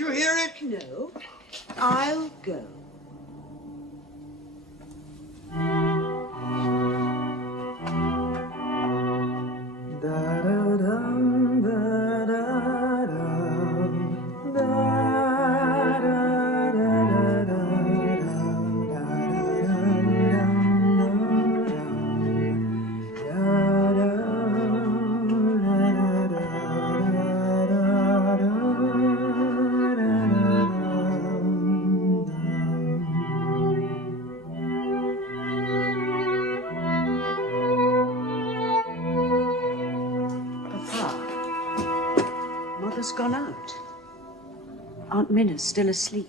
you hear it? No. I'll go. Mother's gone out. Aunt Minna's still asleep.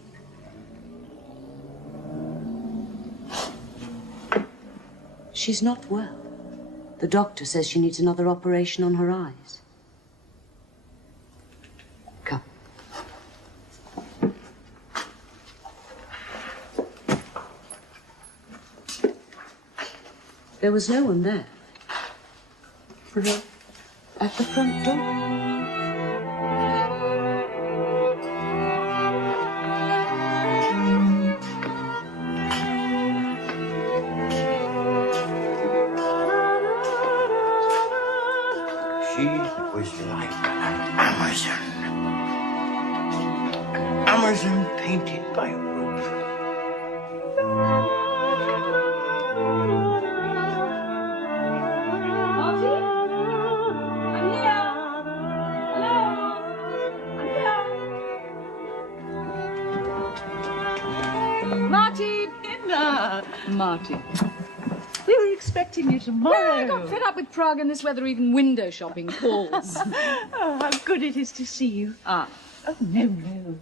She's not well. The doctor says she needs another operation on her eyes. Come. There was no one there. At the front door. She was like an Amazon. Amazon painted by Rose. Marty! Marty. We were expecting you tomorrow. Yeah, I got fed up with Prague and this weather, even window shopping calls. Oh, how good it is to see you. Ah. Oh, no.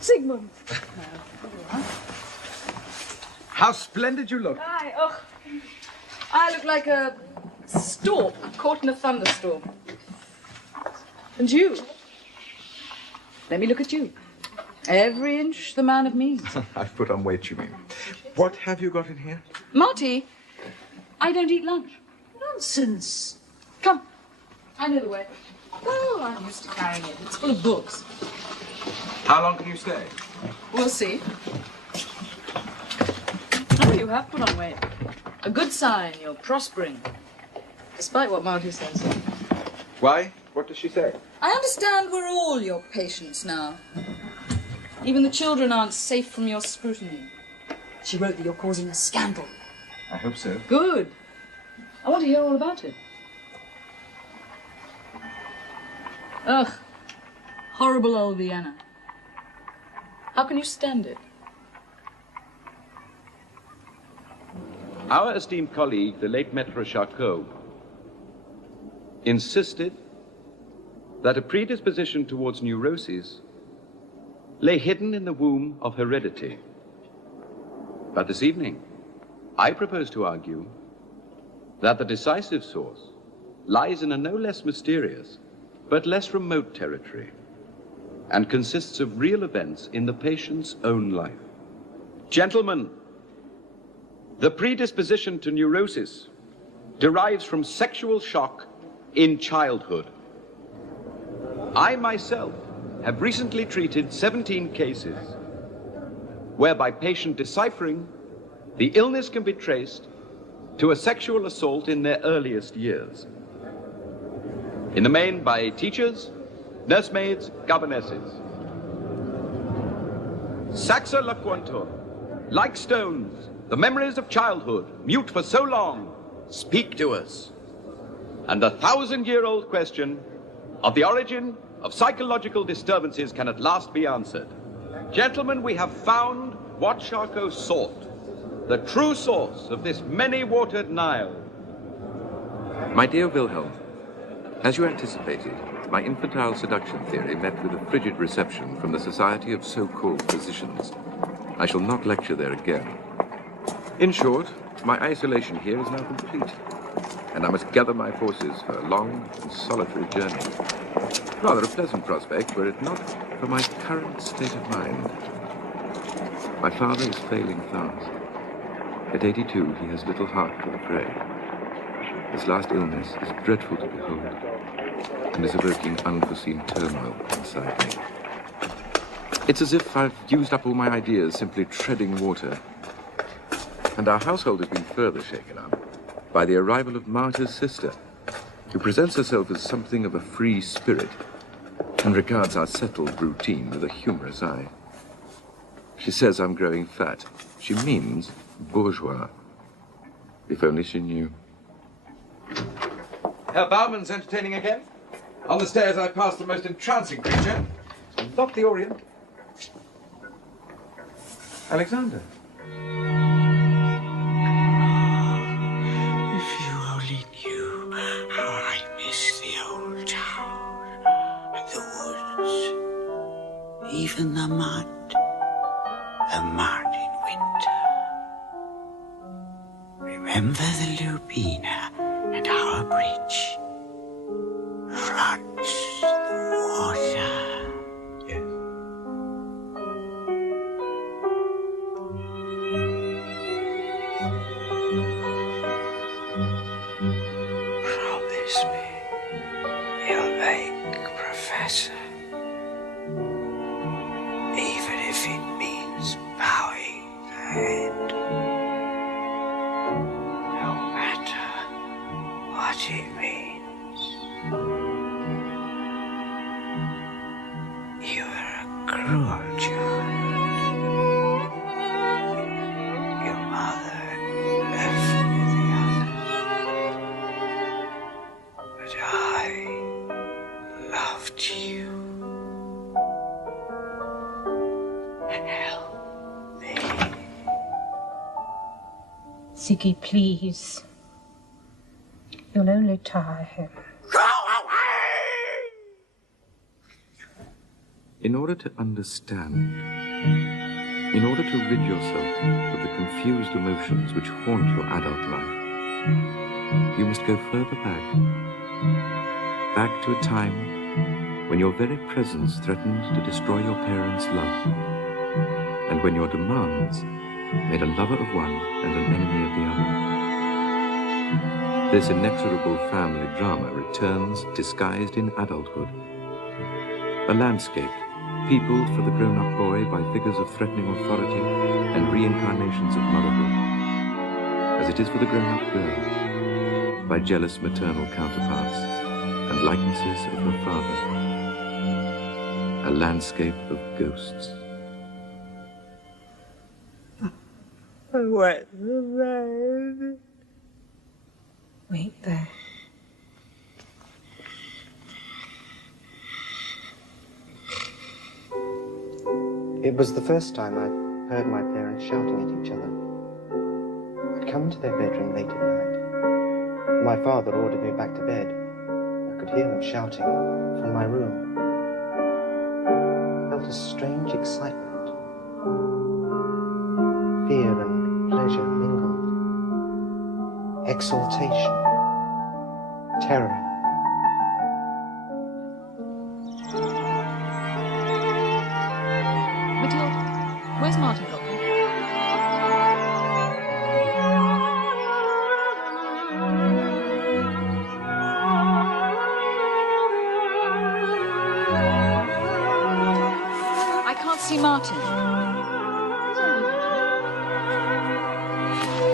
Sigmund. How splendid you look. I look like a stork caught in a thunderstorm. And you? Let me look at you. Every inch the man of means. I've put on weight, you mean. What have you got in here? Marty, I don't eat lunch. Nonsense. Come, I know the way. Oh, I'm used to carrying it. It's full of books. How long can you stay? We'll see. Oh, you have put on weight. A good sign, you're prospering. Despite what Marty says. Why? What does she say? I understand we're all your patients now. Even the children aren't safe from your scrutiny. She wrote that you're causing a scandal. I hope so. Good. I want to hear all about it. Ugh. Horrible old Vienna. How can you stand it? Our esteemed colleague, the late Maître Charcot, insisted that a predisposition towards neuroses lay hidden in the womb of heredity. But this evening, I propose to argue that the decisive source lies in a no less mysterious but less remote territory and consists of real events in the patient's own life. Gentlemen, the predisposition to neurosis derives from sexual shock in childhood. I myself have recently treated 17 cases whereby patient deciphering, the illness can be traced to a sexual assault in their earliest years. In the main by teachers, nursemaids, governesses. Saxa laquantur, like stones, the memories of childhood, mute for so long, speak to us. And the 1,000-year-old question of the origin of psychological disturbances can at last be answered. Gentlemen, we have found what Charcot sought, the true source of this many-watered Nile. My dear Wilhelm, as you anticipated, my infantile seduction theory met with a frigid reception from the Society of So-Called Physicians. I shall not lecture there again. In short, my isolation here is now complete, and I must gather my forces for a long and solitary journey. Rather a pleasant prospect, were it not for my current state of mind. My father is failing fast. At 82, he has little heart for the fray. His last illness is dreadful to behold. and is evoking unforeseen turmoil inside me. It's as if I've used up all my ideas simply treading water. And our household has been further shaken up by the arrival of Marta's sister, who presents herself as something of a free spirit and regards our settled routine with a humorous eye. She says I'm growing fat. She means bourgeois. If only she knew. Herr Bauman's entertaining again? On the stairs I passed the most entrancing creature. Not the Orient. Alexander. If you only knew how I miss the old town, the woods, even the mud in winter. Remember the Lubina and our bridge floods the water. Yes. Promise me you'll make Professor, even if it means bowing the head. No matter what it means. You are a cruel child. Your mother left with the others. But I loved you. Help me. Ziggy, please. You'll only tire him. Go away! In order to understand, in order to rid yourself of the confused emotions which haunt your adult life, you must go further back. Back to a time when your very presence threatened to destroy your parents' love, and when your demands made a lover of one and an enemy of the other. This inexorable family drama returns disguised in adulthood. A landscape peopled for the grown-up boy by figures of threatening authority and reincarnations of motherhood, as it is for the grown-up girl by jealous maternal counterparts and likenesses of her father. A landscape of ghosts. Where's the bed? Wait there. It was the first time I'd heard my parents shouting at each other. I'd come into their bedroom late at night. My father ordered me back to bed. I could hear them shouting from my room. I felt a strange excitement. Fear and pleasure mingled. Exaltation. Terror. Matilda, where's Martin got them? I can't see Martin.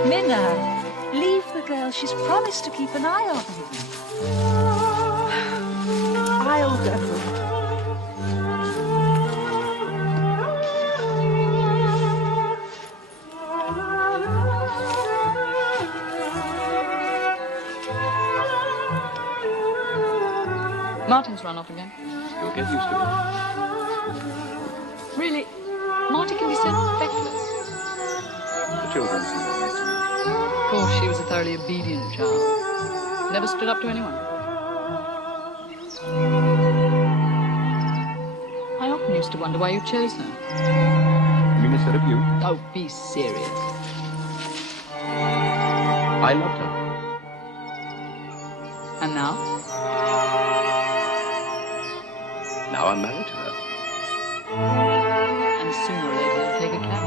Minna, leave the girl. She's promised to keep an eye on him. I'll go. Martin's run off again. You'll get used to it. Really? Marty can be so feckless. The children seem all right to me. Of course, she was a thoroughly obedient child. Never stood up to anyone. I often used to wonder why you chose her. You mean instead of you? Oh, be serious. I loved her. And now? Now I'm married to her. And sooner or later you'll take a cab.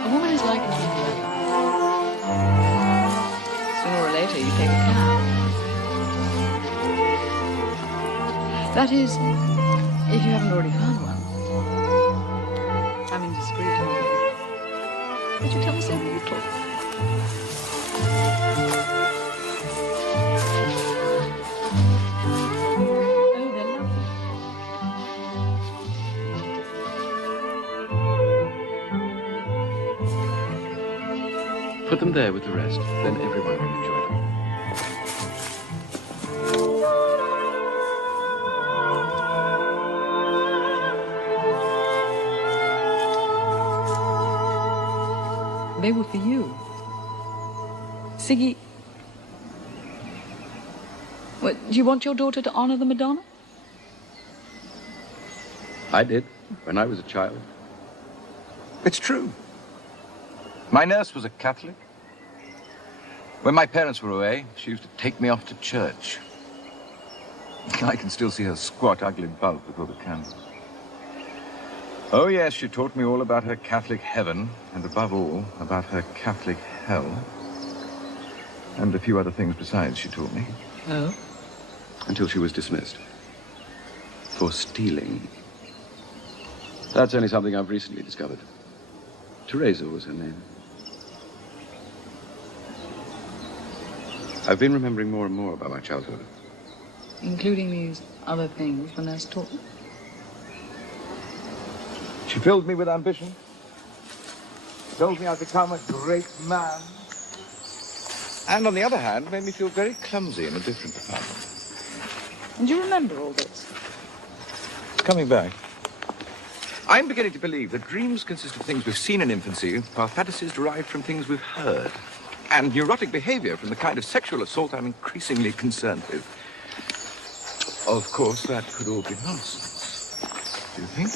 A woman is like an umbrella. Sooner or later you take a cab. That is, if you haven't already found one. I'm indiscreet, aren't I? Would you tell me so little? Oh, they're lovely. Put them there with the rest, then everyone can enjoy them. They were for you. Siggy, what, do you want your daughter to honor the Madonna? I did, when I was a child. It's true. My nurse was a Catholic. When my parents were away, she used to take me off to church. I can still see her squat, ugly bulk before the candles. Oh, yes, she taught me all about her Catholic heaven, and above all, about her Catholic hell. And a few other things besides she taught me. Oh? Until she was dismissed. For stealing. That's only something I've recently discovered. Teresa was her name. I've been remembering more and more about my childhood. Including these other things the nurse taught me? She filled me with ambition. Told me I'd become a great man. And on the other hand, made me feel very clumsy in a different department. And you remember all this? It's coming back. I'm beginning to believe that dreams consist of things we've seen in infancy, while fantasies derived from things we've heard. And neurotic behavior from the kind of sexual assault I'm increasingly concerned with. Of course, that could all be nonsense. Do you think?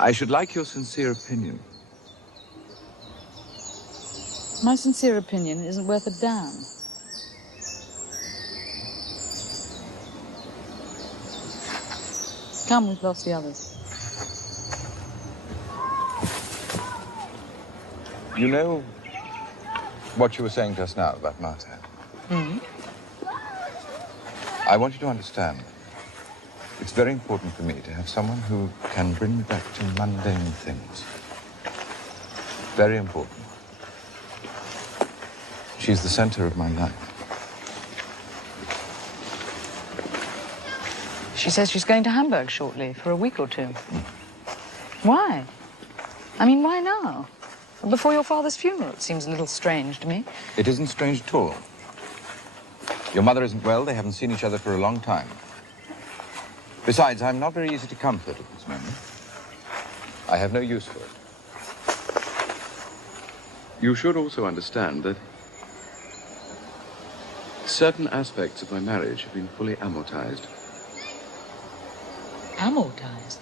I should like your sincere opinion. My sincere opinion isn't worth a damn. Come, we've lost the others. You know what you were saying just now about Marta? Hmm? I want you to understand. It's very important for me to have someone who can bring me back to mundane things. Very important. She's the center of my life. She says she's going to Hamburg shortly, for a week or two. Why? I mean, why now? Before your father's funeral? It seems a little strange to me. It isn't strange at all. Your mother isn't well. They haven't seen each other for a long time. Besides, I'm not very easy to comfort at this moment. I have no use for it. You should also understand that certain aspects of my marriage have been fully amortized. Amortized?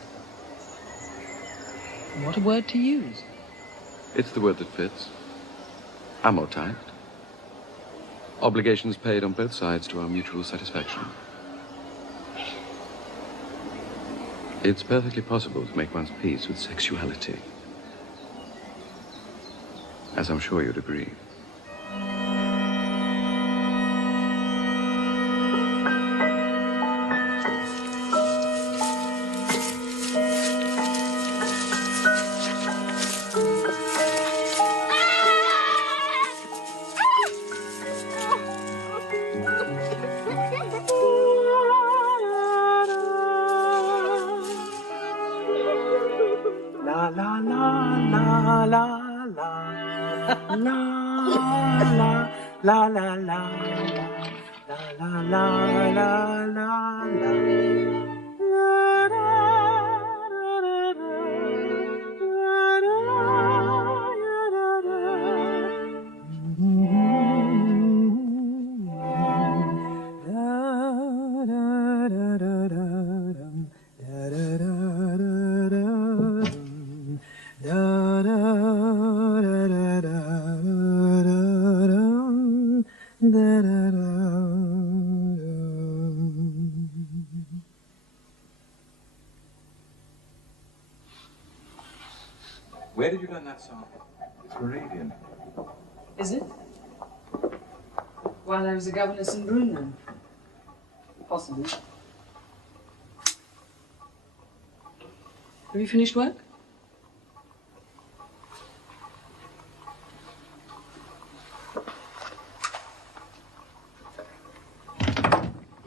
What a word to use. It's the word that fits. Amortized. Obligations paid on both sides to our mutual satisfaction. It's perfectly possible to make one's peace with sexuality. As I'm sure you'd agree. La la la la la la la la la la la la la la la. Where did you learn that song? It's Moravian. Is it? While I was a governess in Bruno. Possibly. Have you finished work?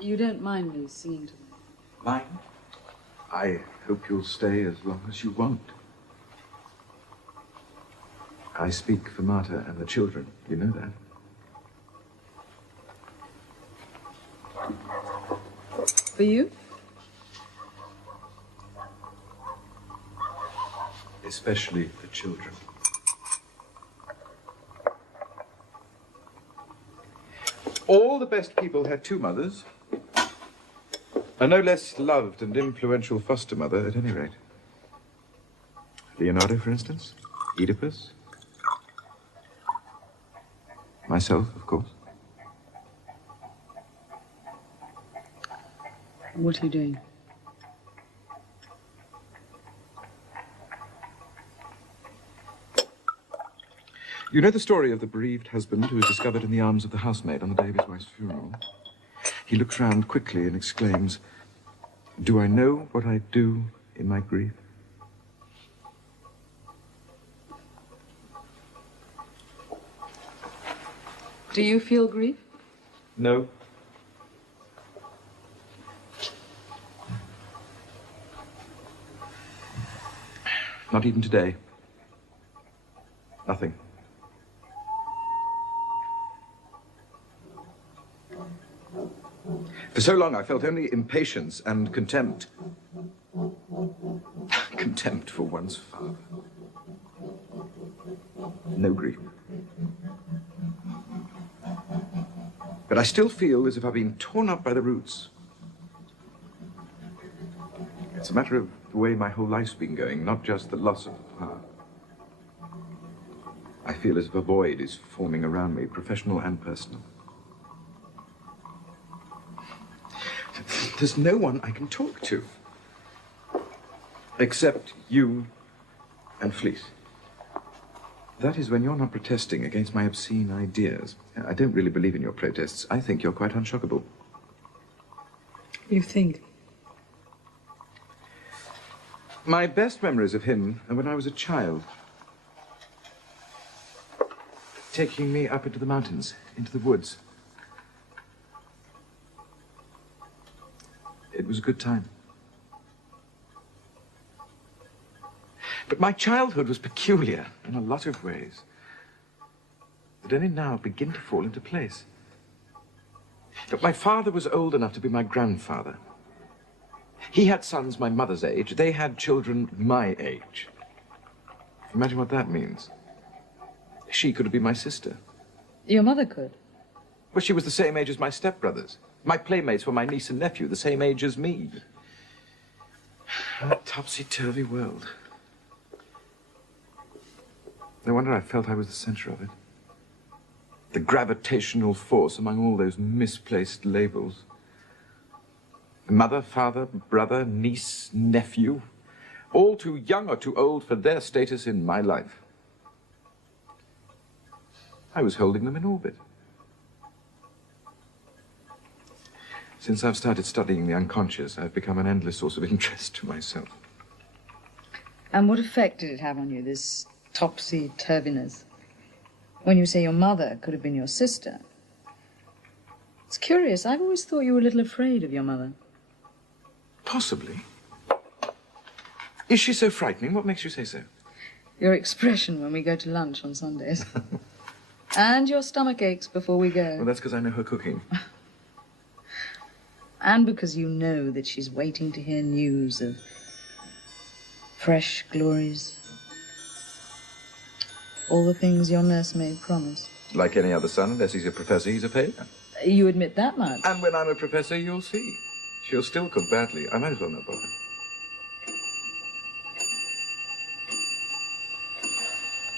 You don't mind me singing to them? Mind? I hope you'll stay as long as you want. I speak for Marta and the children. You know that. For you? Especially the children. All the best people had two mothers. A no less loved and influential foster mother, at any rate. Leonardo, for instance. Oedipus. Myself, of course. What are you doing? You know the story of the bereaved husband who was discovered in the arms of the housemaid on the day of his wife's funeral? He looks round quickly and exclaims, "Do I know what I do in my grief?" Do you feel grief? No. Not even today. Nothing. For so long, I felt only impatience and contempt. Contempt for one's father. No grief. But I still feel as if I've been torn up by the roots. It's a matter of the way my whole life's been going, not just the loss of power. I feel as if a void is forming around me, professional and personal. There's no one I can talk to. Except you and Fleece. That is when you're not protesting against my obscene ideas. I don't really believe in your protests. I think you're quite unshockable. You think? My best memories of him are when I was a child. Taking me up into the mountains, into the woods. It was a good time. But my childhood was peculiar in a lot of ways that only now begin to fall into place. But my father was old enough to be my grandfather. He had sons my mother's age. They had children my age. Imagine what that means. She could have been my sister. Your mother could? Well, she was the same age as my stepbrothers. My playmates were my niece and nephew, the same age as me. A topsy-turvy world. No wonder I felt I was the center of it. The gravitational force among all those misplaced labels. Mother, father, brother, niece, nephew. All too young or too old for their status in my life. I was holding them in orbit. Since I've started studying the unconscious, I've become an endless source of interest to myself. And what effect did it have on you, this topsy-turviness? When you say your mother could have been your sister. It's curious. I've always thought you were a little afraid of your mother. Possibly. Is she so frightening? What makes you say so? Your expression when we go to lunch on Sundays. And your stomach aches before we go. Well, that's because I know her cooking. And because you know that she's waiting to hear news of fresh glories. All the things your nursemaid promised. Like any other son, unless he's a professor, he's a failure. You admit that much? And when I'm a professor, you'll see. She'll still cook badly. I might as well not bother.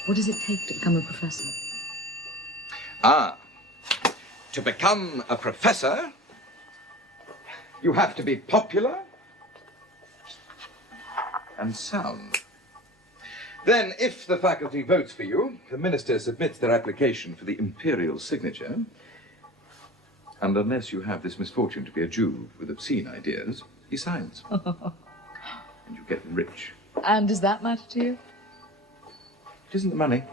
What does it take to become a professor? Ah, to become a professor, you have to be popular and sound. Then, if the faculty votes for you, the minister submits their application for the imperial signature, And unless you have this misfortune to be a Jew with obscene ideas, he signs. And you get rich. And does that matter to you? It isn't the money.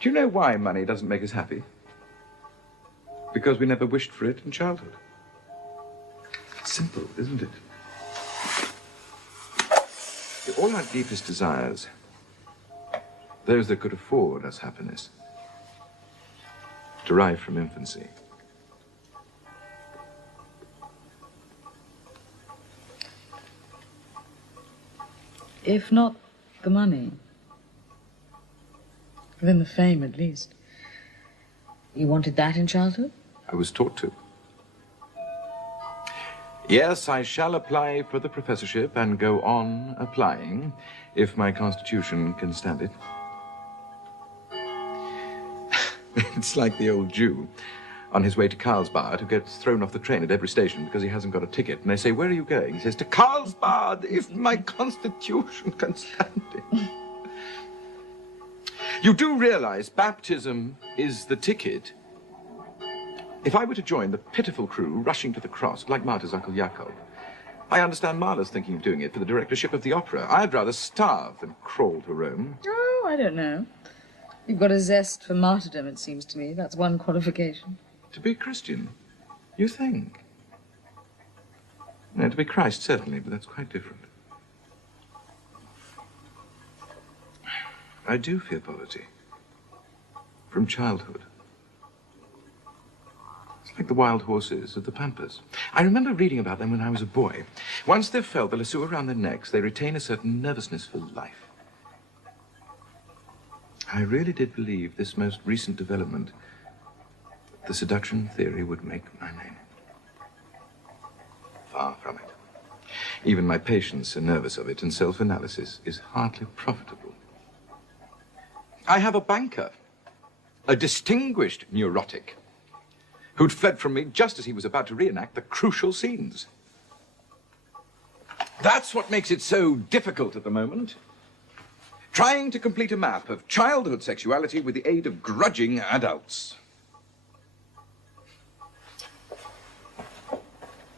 Do you know why money doesn't make us happy? Because we never wished for it in childhood. It's simple, isn't it? All our deepest desires, those that could afford us happiness, derive from infancy. If not the money, then the fame at least. You wanted that in childhood? I was taught to. Yes, I shall apply for the professorship and go on applying if my constitution can stand it. It's like the old Jew on his way to Carlsbad who gets thrown off the train at every station because he hasn't got a ticket. And they say, "Where are you going?" He says, "To Carlsbad, if my constitution can stand it." You do realize baptism is the ticket. If I were to join the pitiful crew rushing to the cross, like Martha's Uncle Jacob, I understand Mahler's thinking of doing it for the directorship of the opera. I'd rather starve than crawl to Rome. Oh, I don't know. You've got a zest for martyrdom, it seems to me. That's one qualification. To be a Christian, you think? No, to be Christ, certainly, but that's quite different. I do fear poverty. From childhood. It's like the wild horses of the pampas. I remember reading about them when I was a boy. Once they've felt the lasso around their necks, they retain a certain nervousness for life. I really did believe this most recent development, the seduction theory, would make my name. Far from it. Even my patients are nervous of it, and self-analysis is hardly profitable. I have a banker, a distinguished neurotic, who'd fled from me just as he was about to reenact the crucial scenes. That's what makes it so difficult at the moment. Trying to complete a map of childhood sexuality with the aid of grudging adults.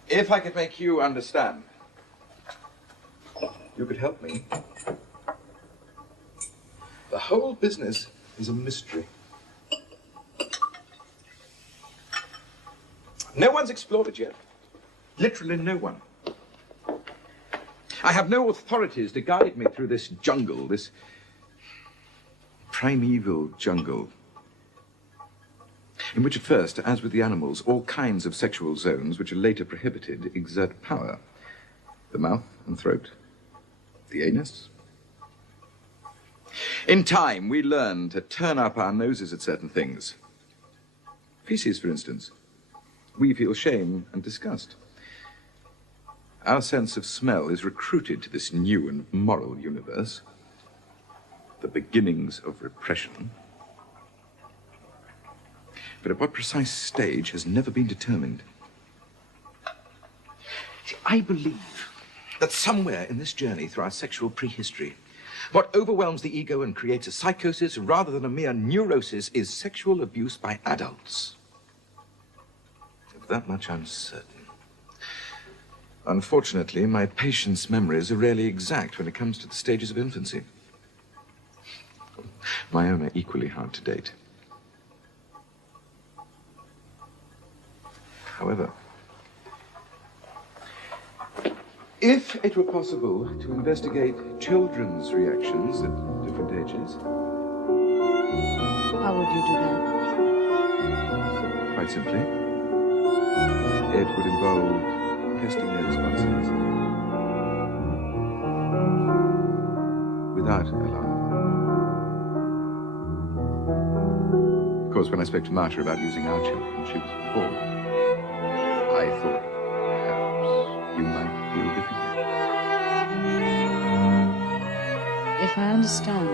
If I could make you understand, you could help me. The whole business is a mystery. No one's explored it yet. Literally no one. I have no authorities to guide me through this jungle, this primeval jungle, in which at first, as with the animals, all kinds of sexual zones which are later prohibited exert power. The mouth and throat, the anus. In time, we learn to turn up our noses at certain things. Feces, for instance. We feel shame and disgust. Our sense of smell is recruited to this new and moral universe. The beginnings of repression. But at what precise stage has never been determined. See, I believe that somewhere in this journey through our sexual prehistory, what overwhelms the ego and creates a psychosis rather than a mere neurosis is sexual abuse by adults. Of that much I'm certain. Unfortunately, my patients' memories are rarely exact when it comes to the stages of infancy. My own are equally hard to date. However, if it were possible to investigate children's reactions at different ages... How would you do that? Quite simply, it would involve testing their responses without alarm. Of course, when I spoke to Marta about using our children, she was appalled. I thought perhaps you might feel differently. If I understand,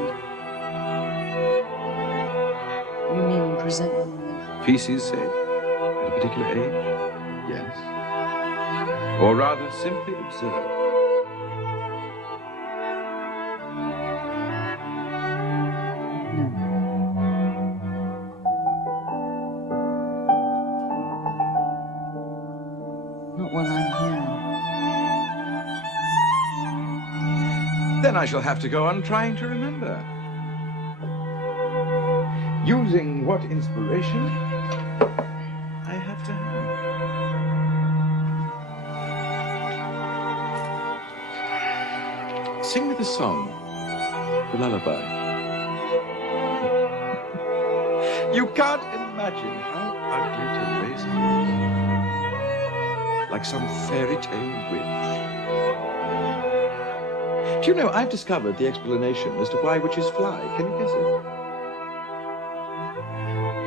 you mean present them with... Feces, say, at a particular age? Yes. Or rather, simply observe. while I'm here. Then I shall have to go on trying to remember. Using what inspiration I have to have. Sing me the song, the lullaby. You can't imagine how ugly Teresa is. Like some fairy tale witch. Do you know, I've discovered the explanation as to why witches fly. Can you guess it?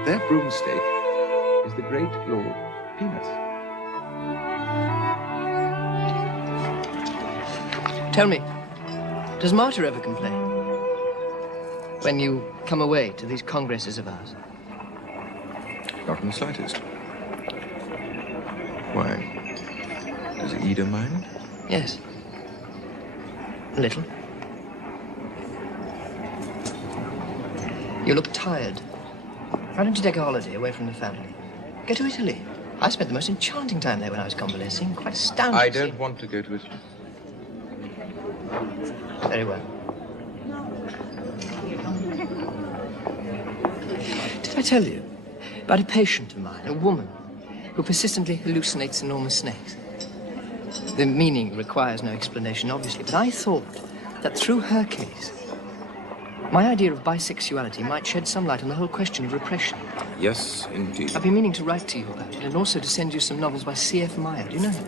Their broomstick is the great Lord Penis. Tell me, does Marta ever complain? When you come away to these congresses of ours? Not in the slightest. Why? Does Ida mind? Yes. A little. You look tired. Why don't you take a holiday away from the family? Go to Italy. I spent the most enchanting time there when I was convalescing. Quite astounding. I don't want to go to Italy. Very well. Did I tell you about a patient of mine, a woman, who persistently hallucinates enormous snakes? The meaning requires no explanation, obviously, but I thought that through her case, my idea of bisexuality might shed some light on the whole question of repression. Yes, indeed. I've been meaning to write to you about it, and also to send you some novels by C.F. Meyer. Do you know him?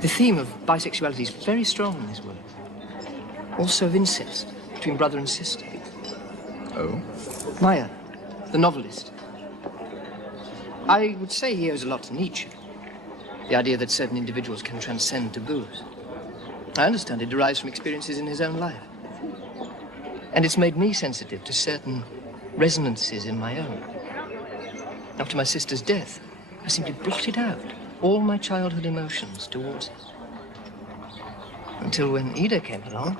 The theme of bisexuality is very strong in his work. Also of incest between brother and sister. Oh? Meyer, the novelist. I would say he owes a lot to Nietzsche. The idea that certain individuals can transcend taboos. I understand it derives from experiences in his own life. And it's made me sensitive to certain resonances in my own. After my sister's death, I simply blotted out all my childhood emotions towards her. Until when Ida came along,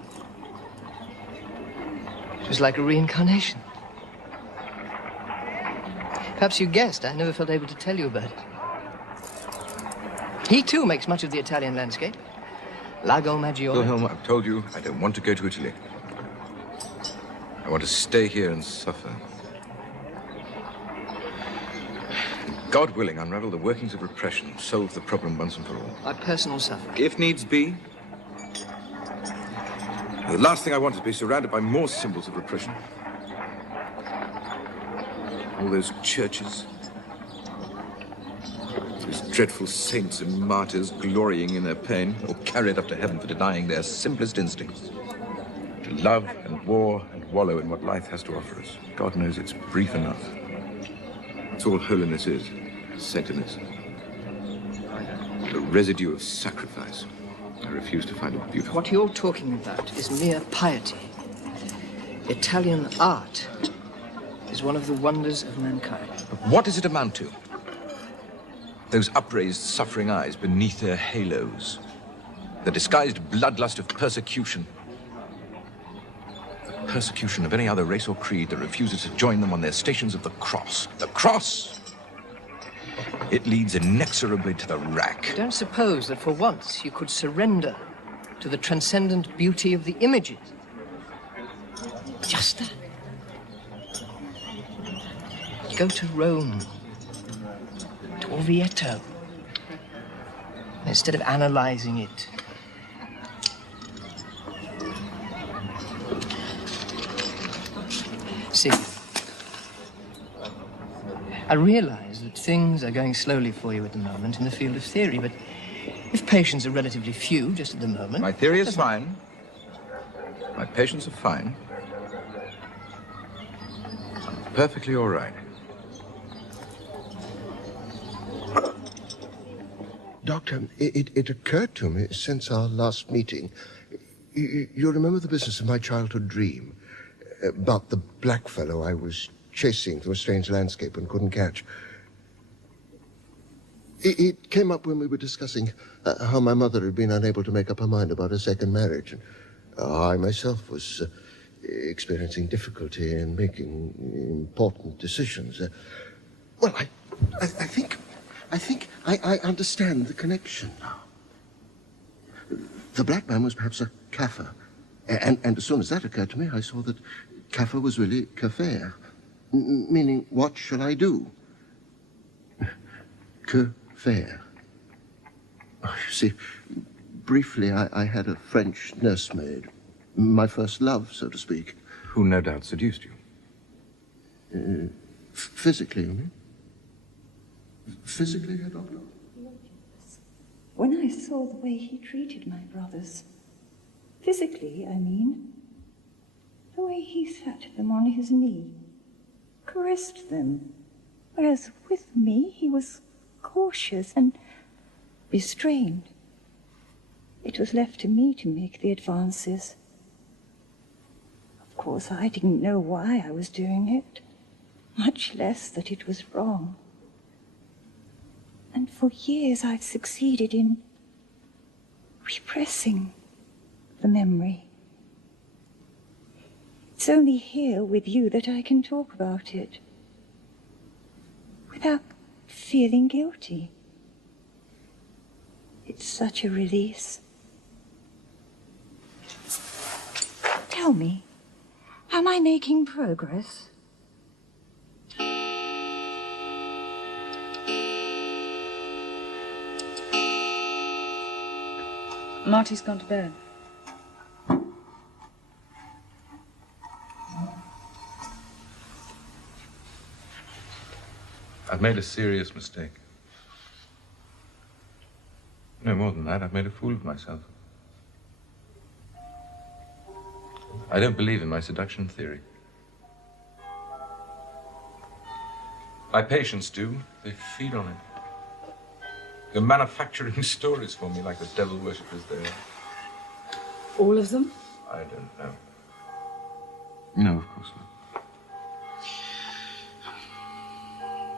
it was like a reincarnation. Perhaps you guessed I never felt able to tell you about it. He, too, makes much of the Italian landscape. Lago Maggiore. Wilhelm, I've told you I don't want to go to Italy. I want to stay here and suffer. God willing, unravel the workings of repression, solve the problem once and for all. My personal suffering. If needs be. The last thing I want is to be surrounded by more symbols of repression. All those churches. Those dreadful saints and martyrs glorying in their pain, or carried up to heaven for denying their simplest instincts. To love and war and wallow in what life has to offer us. God knows it's brief enough. It's all holiness is, Satanism. The residue of sacrifice. I refuse to find it beautiful. What you're talking about is mere piety. Italian art is one of the wonders of mankind. But what does it amount to? Those upraised, suffering eyes beneath their halos. The disguised bloodlust of persecution. The persecution of any other race or creed that refuses to join them on their stations of the cross. The cross! It leads inexorably to the rack. Don't suppose that for once you could surrender to the transcendent beauty of the images. Just that. Go to Rome, to Orvieto. And instead of analyzing it, see, I realize that things are going slowly for you at the moment in the field of theory, but if patients are relatively few just at the moment... My theory is fine. My patients are fine. Perfectly all right. Doctor, it occurred to me since our last meeting. You remember the business of my childhood dream? About the black fellow I was chasing through a strange landscape and couldn't catch. It came up when we were discussing how my mother had been unable to make up her mind about her second marriage. And I myself was experiencing difficulty in making important decisions. Well, I I think I understand the connection now. The black man was perhaps a Kaffir. And as soon as that occurred to me, I saw that Kaffir was really Kafir, meaning, what shall I do? Kafir. Oh, you see, briefly, I had a French nursemaid, my first love, so to speak. Who no doubt seduced you? Physically, you mean? Physically, Herr Doctor? When I saw the way he treated my brothers, physically, I mean, the way he sat them on his knee, caressed them, whereas with me he was cautious and restrained. It was left to me to make the advances. Of course, I didn't know why I was doing it, much less that it was wrong. And for years I've succeeded in repressing the memory. It's only here with you that I can talk about it without feeling guilty. It's such a release. Tell me, am I making progress? Marty's gone to bed. I've made a serious mistake. No more than that, I've made a fool of myself. I don't believe in my seduction theory. My patients do. They feed on it. They're manufacturing stories for me like the devil worshippers they are. All of them? I don't know. No, of course not.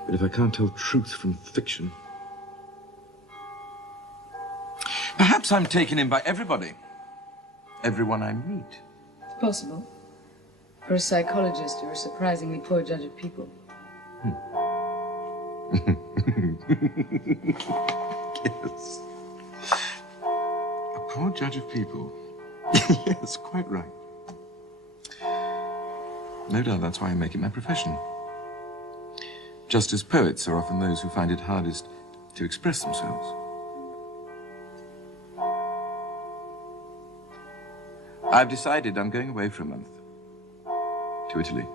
But if I can't tell truth from fiction... Perhaps I'm taken in by everybody. Everyone I meet. It's possible. For a psychologist, you're a surprisingly poor judge of people. Yes. A poor judge of people. Yes, quite right. No doubt that's why I make it my profession. Just as poets are often those who find it hardest to express themselves. I've decided I'm going away for a month. To Italy.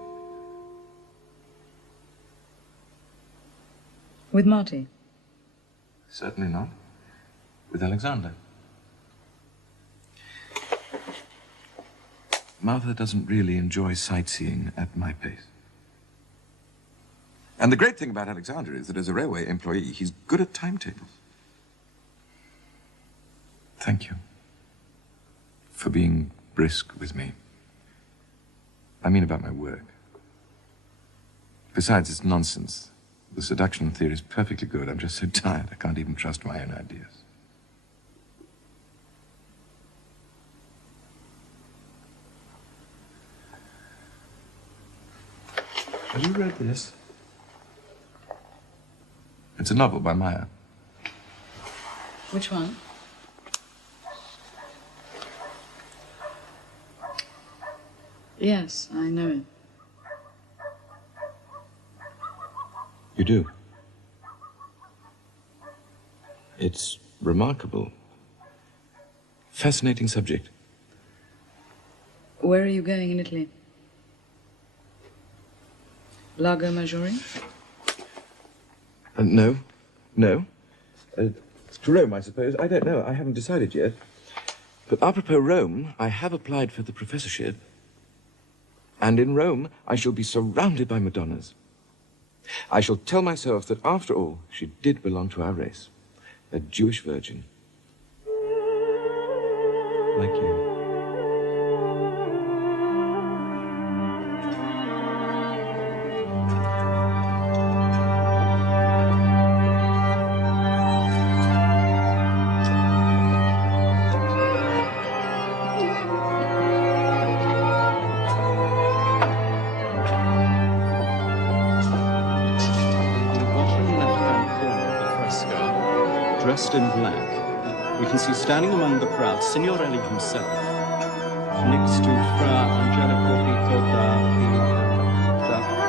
With Marty? Certainly not. With Alexander. Martha doesn't really enjoy sightseeing at my pace. And the great thing about Alexander is that as a railway employee, he's good at timetables. Thank you for being brisk with me. I mean about my work. Besides, it's nonsense. The seduction theory is perfectly good. I'm just so tired, I can't even trust my own ideas. Have you read this? It's a novel by Maya. Which one? Yes, I know it. You do? It's remarkable. Fascinating subject. Where are you going in Italy? Lago Maggiore? No. To Rome, I suppose. I don't know. I haven't decided yet. But apropos Rome, I have applied for the professorship. And in Rome, I shall be surrounded by Madonnas. I shall tell myself that, after all, she did belong to our race. A Jewish virgin. Like you. dressed in black. We can see standing among the crowd Signorelli himself, next to Fra Angelico da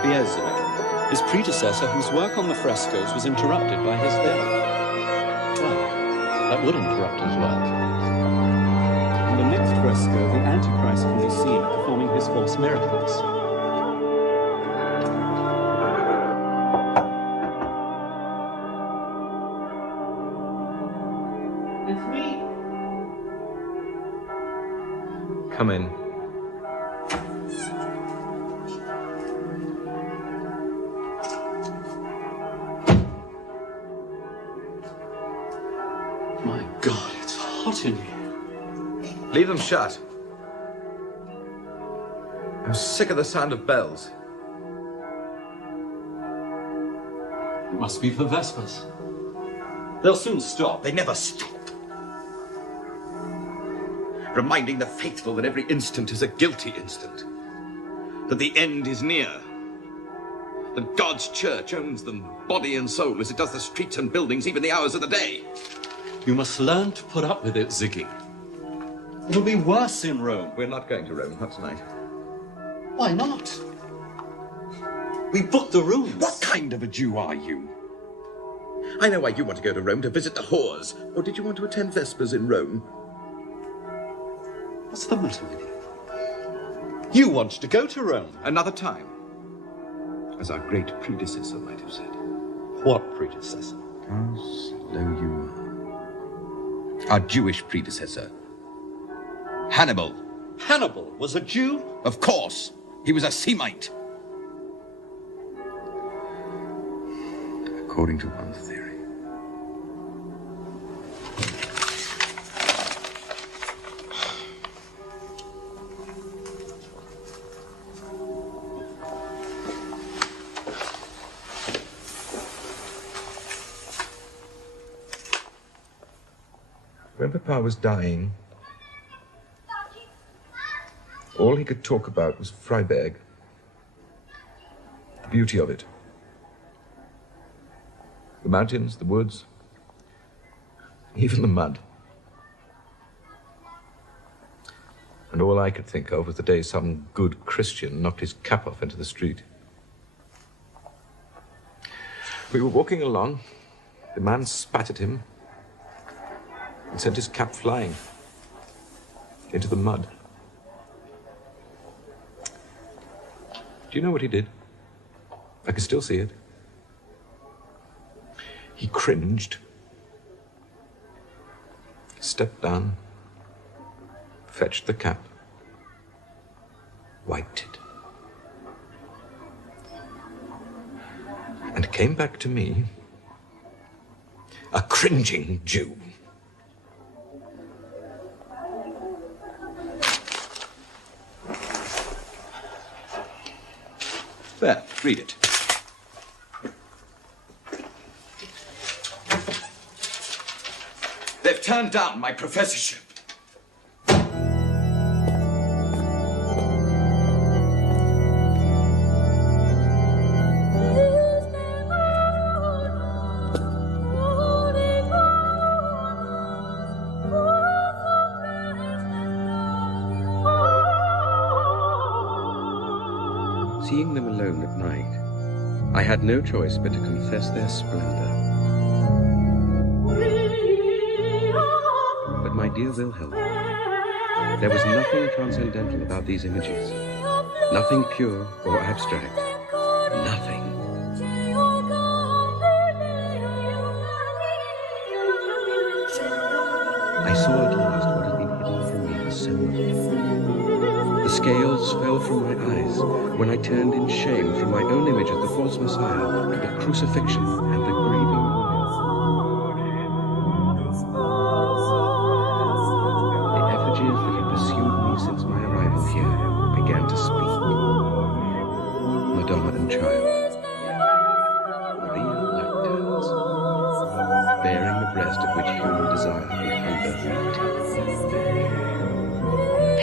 Fiesole, his predecessor whose work on the frescoes was interrupted by his death. Well, that would interrupt his work. In the next fresco, the Antichrist can be seen performing his false miracles. It's me. Come in. My God, it's hot in here. Leave them shut. I'm sick of the sound of bells. It must be for Vespers. They'll soon stop. They never stop. Reminding the faithful that every instant is a guilty instant. That the end is near. That God's church owns them, body and soul, as it does the streets and buildings, even the hours of the day. You must learn to put up with it, Ziggy. It'll be worse in Rome. We're not going to Rome, not tonight. Why not? We booked the rooms. What kind of a Jew are you? I know why you want to go to Rome, to visit the whores. Or did you want to attend Vespers in Rome? What's the matter with you? You want to go to Rome. Another time. As our great predecessor might have said. What predecessor? How slow you are. Our Jewish predecessor. Hannibal. Hannibal was a Jew? Of course. He was a Semite. According to one theory. When Papa was dying, all he could talk about was Freiberg. The beauty of it. The mountains, the woods, even the mud. And all I could think of was the day some good Christian knocked his cap off into the street. We were walking along. The man spat at him and sent his cap flying into the mud. Do you know what he did? I can still see it. He cringed, stepped down, fetched the cap, wiped it, and came back to me, a cringing Jew. There, read it. They've turned down my professorship. Seeing them alone at night, I had no choice but to confess their splendor. But my dear Wilhelm, there was nothing transcendental about these images, nothing pure or abstract, nothing. I saw at last what had been hidden from me for so long. The scales fell from my eyes when I turned in shame from my own image of the false Messiah to the crucifixion and the grieving woman. The effigies that had pursued me since my arrival here began to speak. Madonna and Child, Maria lactans, bearing the breast at which human desire and hunger meet.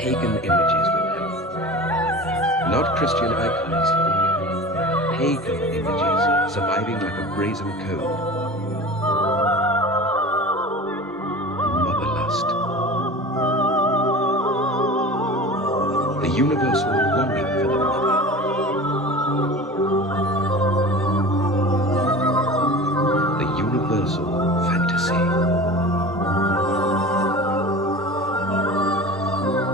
Pagan images, not Christian icons. Pagan images surviving like a brazen code. universal longing for the mother. The universal fantasy.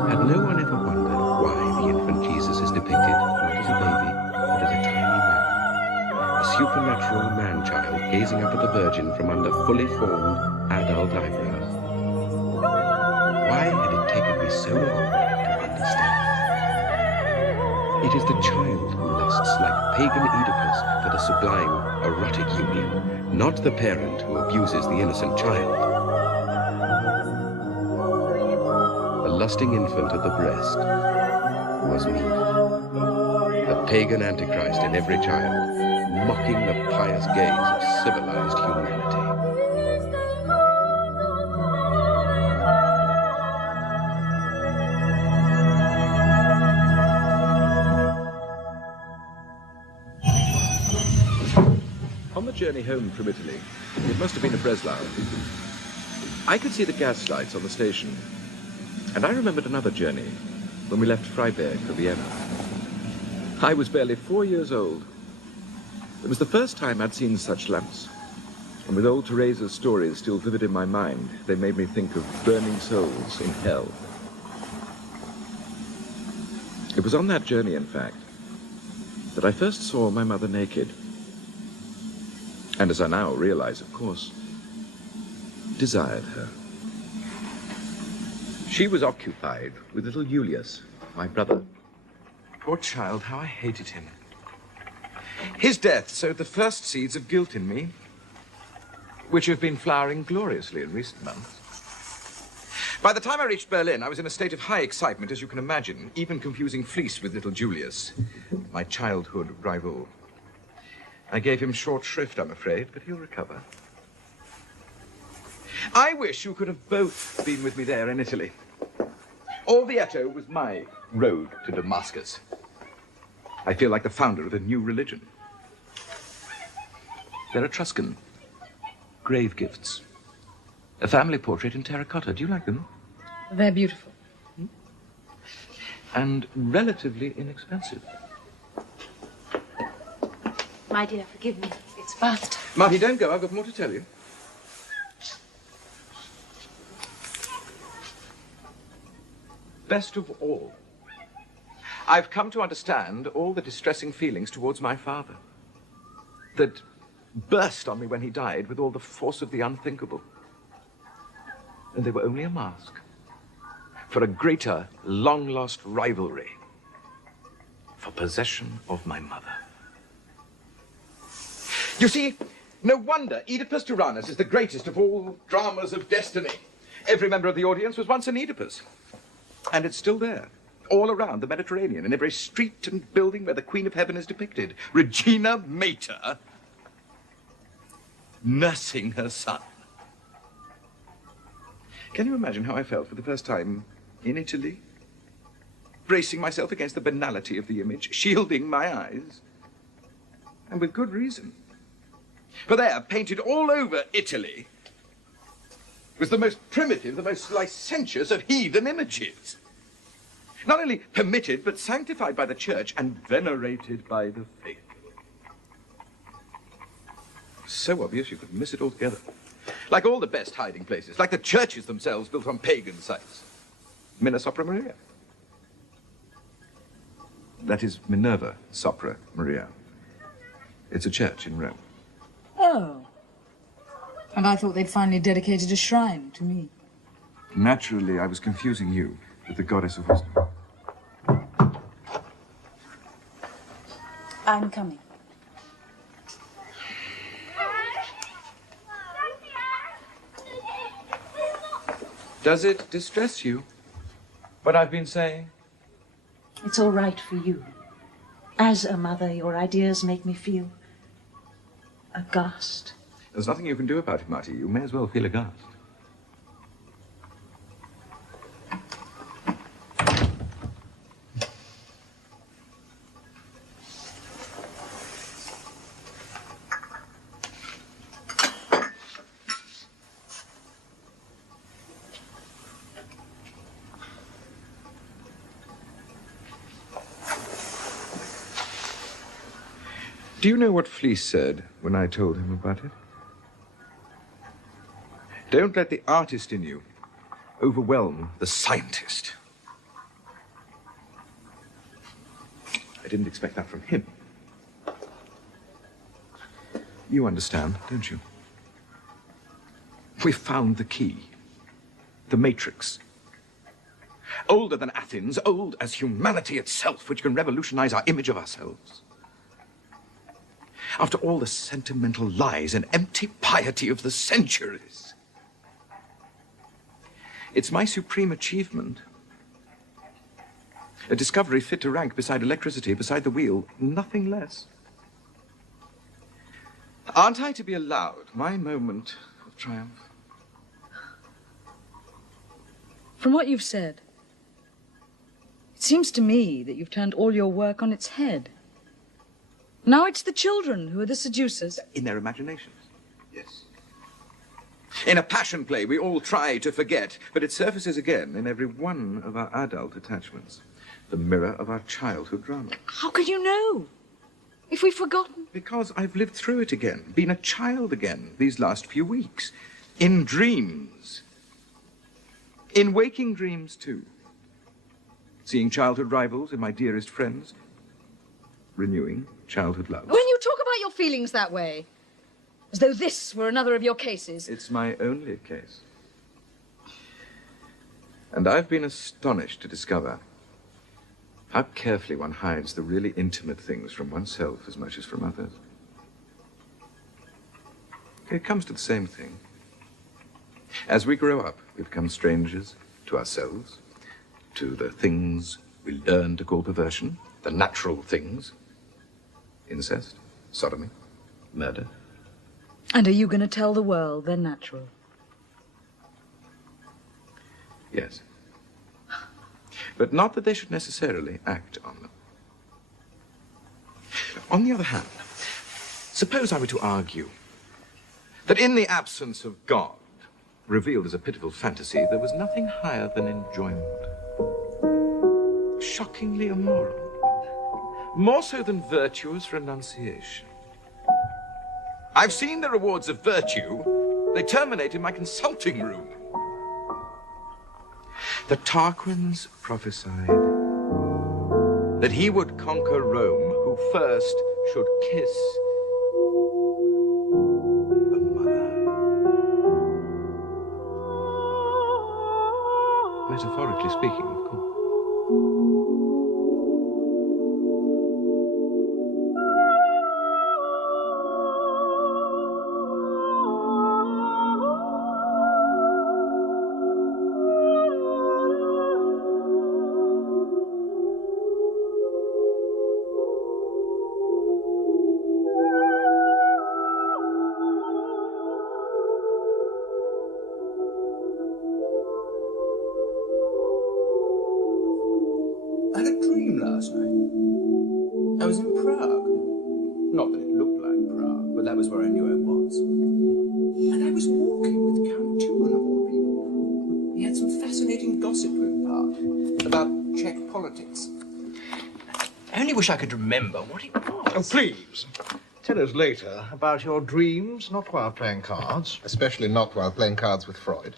Had no one ever wondered why the infant Jesus is depicted not as a baby, but as a tiny man? A supernatural man-child gazing up at the Virgin from under fully formed adult eyebrows. Why had it taken me so long to understand? It is the child who lusts like pagan Oedipus for the sublime erotic union, not the parent who abuses the innocent child. The lusting infant at the breast was me, the pagan antichrist in every child, mocking the pious gaze of civilized humanity. On the journey home from Italy, it must have been a Breslau, I could see the gas lights on the station, and I remembered another journey when we left Freiberg for Vienna. I was barely 4 years old. It was the first time I'd seen such lamps, and with old Teresa's stories still vivid in my mind, they made me think of burning souls in hell. It was on that journey, in fact, that I first saw my mother naked. And as I now realize, of course, desired her. She was occupied with little Julius, my brother. Poor child, how I hated him. His death sowed the first seeds of guilt in me, which have been flowering gloriously in recent months. By the time I reached Berlin, I was in a state of high excitement, as you can imagine, even confusing fleece with little Julius, my childhood rival. I gave him short shrift, I'm afraid, but he'll recover. I wish you could have both been with me there in Italy. Orvieto was my road to Damascus. I feel like the founder of a new religion. There are Etruscan grave gifts. A family portrait in terracotta. Do you like them? They're beautiful. And relatively inexpensive. My dear, forgive me. It's bath time. Marty, don't go. I've got more to tell you. Best of all, I've come to understand all the distressing feelings towards my father that burst on me when he died with all the force of the unthinkable. And they were only a mask for a greater, long-lost rivalry for possession of my mother. You see, no wonder Oedipus Tyrannus is the greatest of all dramas of destiny. Every member of the audience was once an Oedipus. And it's still there, all around the Mediterranean, in every street and building where the Queen of Heaven is depicted. Regina Mater, nursing her son. Can you imagine how I felt for the first time in Italy? Bracing myself against the banality of the image, shielding my eyes. And with good reason. For there, painted all over Italy, was the most primitive, the most licentious of heathen images. Not only permitted, but sanctified by the church and venerated by the faithful. So obvious you could miss it altogether. Like all the best hiding places, like the churches themselves built on pagan sites. Mina Sopra Maria. That is Minerva Sopra Maria. It's a church in Rome. Oh. And I thought they'd finally dedicated a shrine to me. Naturally, I was confusing you with the goddess of wisdom. I'm coming. Does it distress you, what I've been saying? It's all right for you. As a mother, your ideas make me feel aghast. There's nothing you can do about it, Marty. You may as well feel aghast. Do you know what Fleece said when I told him about it? Don't let the artist in you overwhelm the scientist. I didn't expect that from him. You understand, don't you? We've found the key, the matrix. Older than Athens, old as humanity itself, which can revolutionize our image of ourselves. After all the sentimental lies and empty piety of the centuries. It's my supreme achievement. A discovery fit to rank beside electricity, beside the wheel, nothing less. Aren't I to be allowed my moment of triumph? From what you've said, it seems to me that you've turned all your work on its head. Now it's the children who are the seducers. In their imaginations, yes. In a passion play, we all try to forget, but it surfaces again in every one of our adult attachments. The mirror of our childhood drama. How could you know? If we've forgotten? Because I've lived through it again, been a child again these last few weeks. In dreams. In waking dreams, too. Seeing childhood rivals in my dearest friends. Renewing childhood love. When you talk about your feelings that way, as though this were another of your cases. It's my only case. And I've been astonished to discover how carefully one hides the really intimate things from oneself as much as from others. It comes to the same thing. As we grow up, we become strangers to ourselves, to the things we learn to call perversion, the natural things. Incest, sodomy, murder. And are you going to tell the world they're natural? Yes. But not that they should necessarily act on them. On the other hand, suppose I were to argue that in the absence of God, revealed as a pitiful fantasy, there was nothing higher than enjoyment. Shockingly immoral. More so than virtuous renunciation. I've seen the rewards of virtue. They terminate in my consulting room. The Tarquins prophesied that he would conquer Rome who first should kiss the mother. Metaphorically speaking, of course. I had a dream last night. I was in Prague. Not that it looked like Prague, but that was where I knew I was. And I was walking with Count Tuman, of all people. He had some fascinating gossip to impart about Czech politics. I only wish I could remember what it was. Oh, please. Tell us later about your dreams, not while playing cards. Especially not while playing cards with Freud.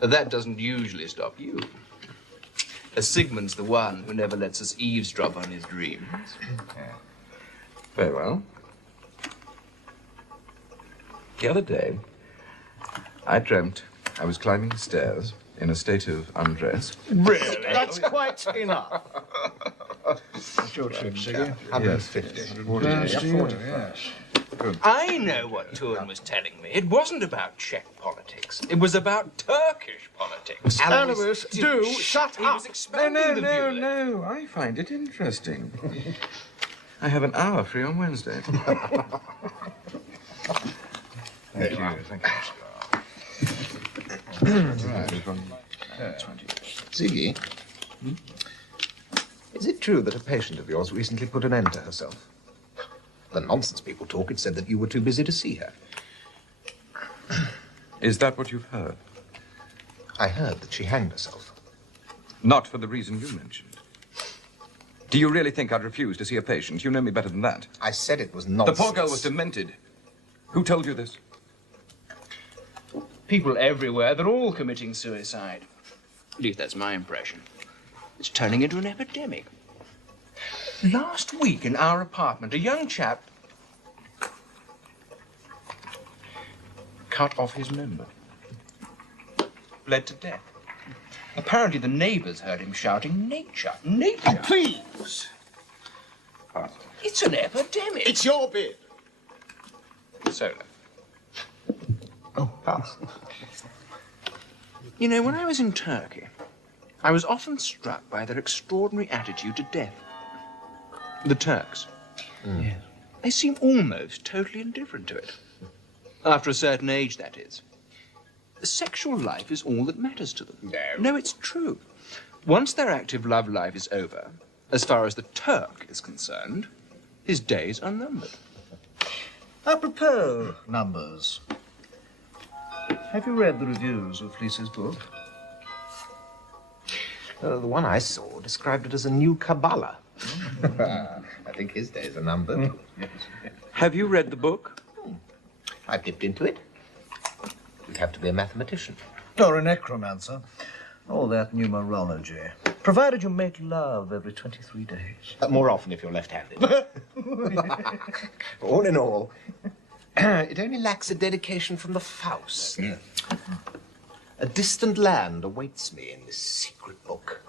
That doesn't usually stop you. As Sigmund's the one who never lets us eavesdrop on his dreams. Very well. The other day, I dreamt I was climbing the stairs in a state of undress. Really? That's quite enough. What's your trip, Siggy? 150. 40, yes. Good. I know what Tuan was telling me. It wasn't about Czech politics. It was about Turkish politics. Animus, do shut He up. was expanding No, I find it interesting. I have an hour free on Wednesday. Thank you. Thank you. Ziggy, is it true that a patient of yours recently put an end to herself? The nonsense people talk, it said that you were too busy to see her. Is that what you've heard? I heard that she hanged herself. Not for the reason you mentioned. Do you really think I'd refuse to see a patient? You know me better than that. I said it was nonsense. The poor girl was demented. Who told you this? People everywhere, they're all committing suicide. At least that's my impression. It's turning into an epidemic. Last week in our apartment, a young chap cut off his member. Bled to death. Apparently the neighbors heard him shouting, "Nature! Nature!" Oh, please! It's an epidemic. It's your bid. Solar. Oh, pass. You know, when I was in Turkey, I was often struck by their extraordinary attitude to death. The Turks. Yes. They seem almost totally indifferent to it. After a certain age, that is. Sexual life is all that matters to them. No, it's true. Once their active love life is over, as far as the Turk is concerned, his days are numbered. Apropos numbers, have you read the reviews of Fleece's book? The one I saw described it as a new Kabbalah. I think his days are numbered. Have you read the book? I've dipped into it. You'd have to be a mathematician. Or a necromancer. All that numerology. Provided you make love every 23 days. More often if you're left-handed. All in all, it only lacks a dedication from the Faust. Yeah. A distant land awaits me in this secret book.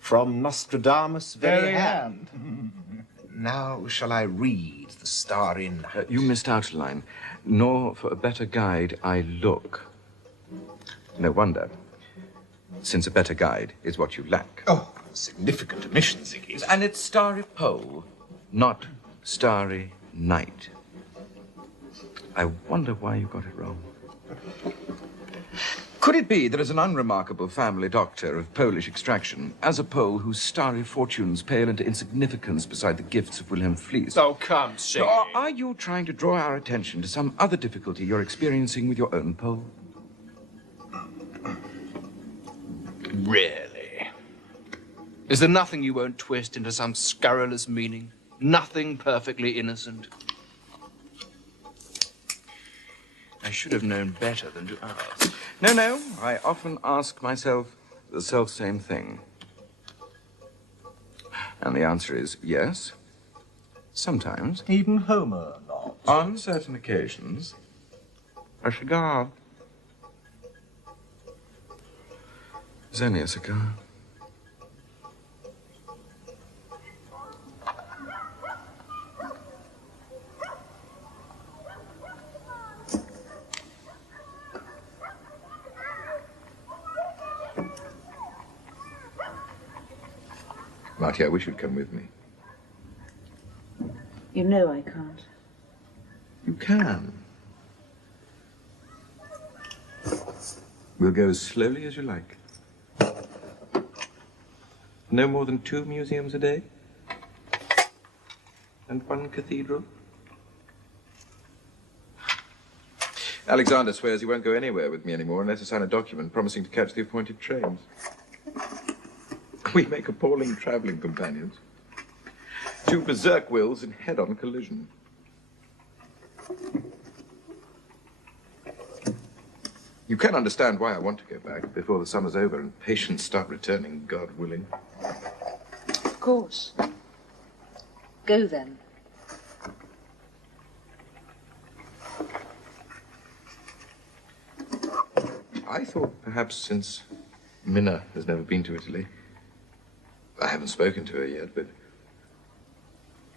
From Nostradamus' very hand. Now shall I read the starry night. You missed out a line. Nor for a better guide I look. No wonder, since a better guide is what you lack. Oh, significant omission, Ziggy. And it's starry pole, not starry night. I wonder why you got it wrong. Could it be that as an unremarkable family doctor of Polish extraction, as a Pole whose starry fortunes pale into insignificance beside the gifts of Wilhelm Fleece? Oh, come, Ziggy. Or are you trying to draw our attention to some other difficulty you're experiencing with your own Pole? Really? Is there nothing you won't twist into some scurrilous meaning? Nothing perfectly innocent? I should have known better than to ask. No, I often ask myself the self-same thing. And the answer is yes, sometimes. Even Homer nods. On certain occasions, a cigar. It's only a cigar. Marty, I wish you'd come with me. You know I can't. You can. We'll go as slowly as you like. No more than 2 museums a day? And 1 cathedral? Alexander swears he won't go anywhere with me anymore unless I sign a document promising to catch the appointed trains. We make appalling traveling companions. 2 berserk wills in head-on collision. You can understand why I want to go back before the summer's over and patients start returning, God willing. Of course. Go then. I thought perhaps since Minna has never been to Italy, I haven't spoken to her yet, but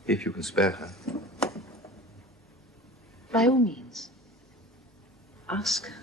if you can spare her. By all means. Ask her.